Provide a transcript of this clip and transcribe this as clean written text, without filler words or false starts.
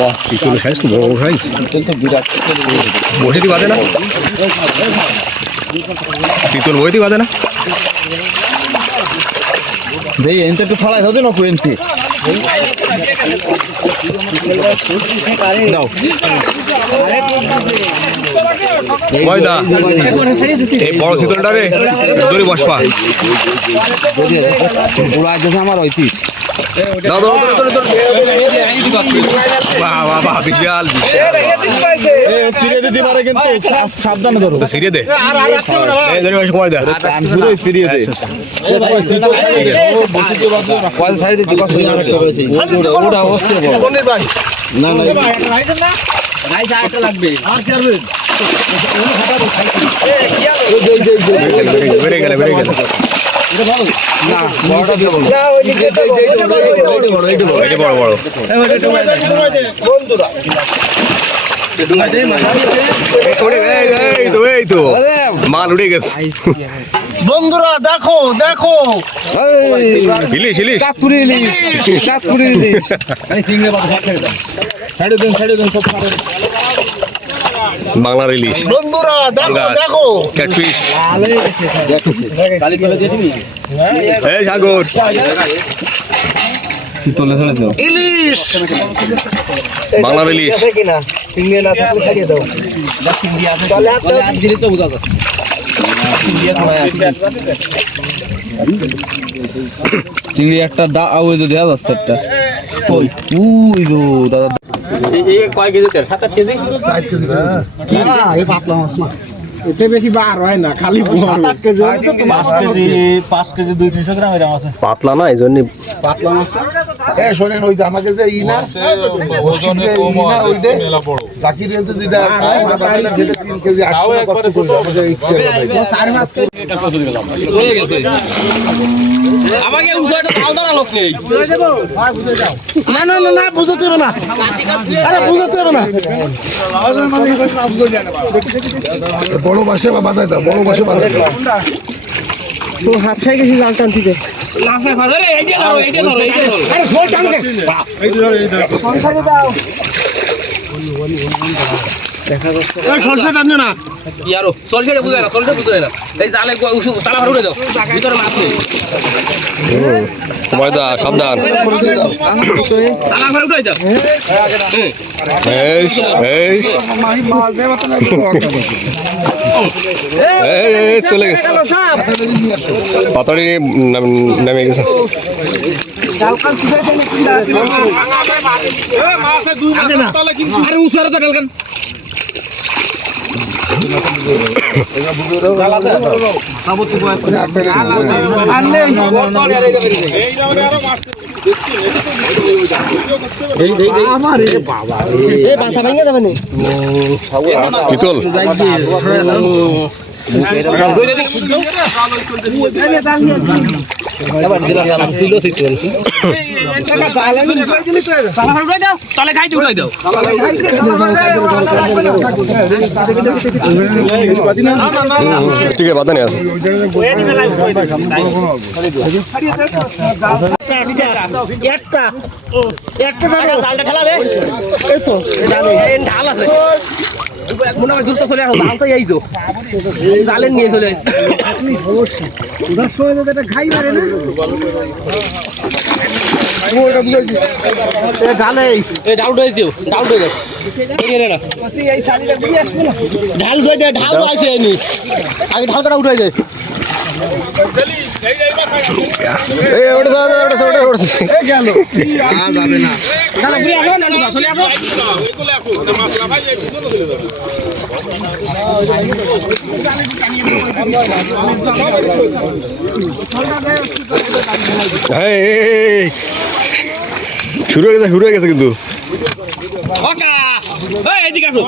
বাহ, চিতল খাইস তো, বড় খাইস। চিতল তো বিরাট বসে বাজে না, চিতল বইতে বাজে না। ভাই এনতে একটু ফালাই হবে না কোয়েন্টি দাও ময়দা এই বড় চিতলটা রে দড়ি বসপা পুরা যেতে আমার ঐতিহ্য দাও দাও বাহ বাহ বাহ, বিশাল ফিরিয়ে দিতে পারে কিন্তু সাবধানে ধরো সিরিয়ে দে, এই দড়ি বসে ময়দা পুরো ফিরিয়ে দে কয় সাইড দিতে পারছ ওটা অবশ্যই বড় না না রাইস আটা লাগবে আর কি করবে বেড়ে গেল বেড়ে গেল। এটা ভালো না বড়টা দেব না ওইদিকে এইটা বড় বড় বন্ধুরা এই তো মাল উড়ে গেছে। বন্ধুরা দেখো দেখো ইলিশ ইলিশ চাঁদপুরি ইলিশ চাঁদপুরি ইলিশ এই সিংহে বাদ ছেড়ে দেন সব ছাড়ো বাংলার ইলিশ। বন্ধুরা দেখো দেখো ক্যাটফিশ, কালি কালি দিয়ে দিবি এই সাগর শীতলে ছেড়েছো ইলিশ বাংলার ইলিশ। দেখি না সিংহে না থাকলে ছাড়িয়ে দাও সিংহে আছে তাহলে হাত দিলে তো বুঝা যাচ্ছে চিংড়ি একটা ওই তো দেওয়া যাচ্ছে একটা ওই গো দাদা কয় কেজি তেল 7-8 কেজি 5 কেজি এটা বেশি বার হয় না খালি 7 কেজি হলে তো 5 কেজি 200-300 গ্রাম এরকম আছে পাতলা না, এই জন্য পাতলা মাছ শোনেন ওই যে আমাকে যে ই না ওজনে কম হয় মেলা বড় জাকির এতে যেটা 3 কেজি 800 কত করে আমাকে চার মাছ এটা কত দিলাম হয়ে গেছে আমাকে উসাটা তাল ধরা লোক নেই বুঝাই দেব ভাই বুঝাই দাও না না না বুঝতে হবে না আরে বুঝতে হবে না বড় মাছে বাঁধাই দাও বড় মাছে বাঁধাই দাও তো হাফসাই গেছি জাল টানতে লাফে ফাদে রে এই যে ধরো আরে ফোন টানকে এই ধরো সংসারে দাও দেখা যাচ্ছে ওই সরষে টানছে না ইয়ারো সলজেটা বুঝায় না এই জালে তালা ভরে উঠে দাও ভিতরে মাছ নেই ময়দা সাবধান। তালা ভরে উঠে দাও চলে গেছে পাতাড়ি নেমে গেছে। আরে উসারে তো ঢালকান চিতল তাহলে খাইতে উঠাই দাও ঠিক আছে, বাতা নিয়ে আসে ঢাল আছে মনে হয় দুটো চলে আসো ঢাল তো এই তো জালের নিয়ে চলে খাই মারে না ঢালে ঢাল উঠে দিও ঢাল উঠে দাও ঢাল উঠে দেয় ঢাল আছে নি আগে ঢাল কাটা উঠে যায় যাবে না শুরু হয়ে গেছে কিন্তু এদিকে আসো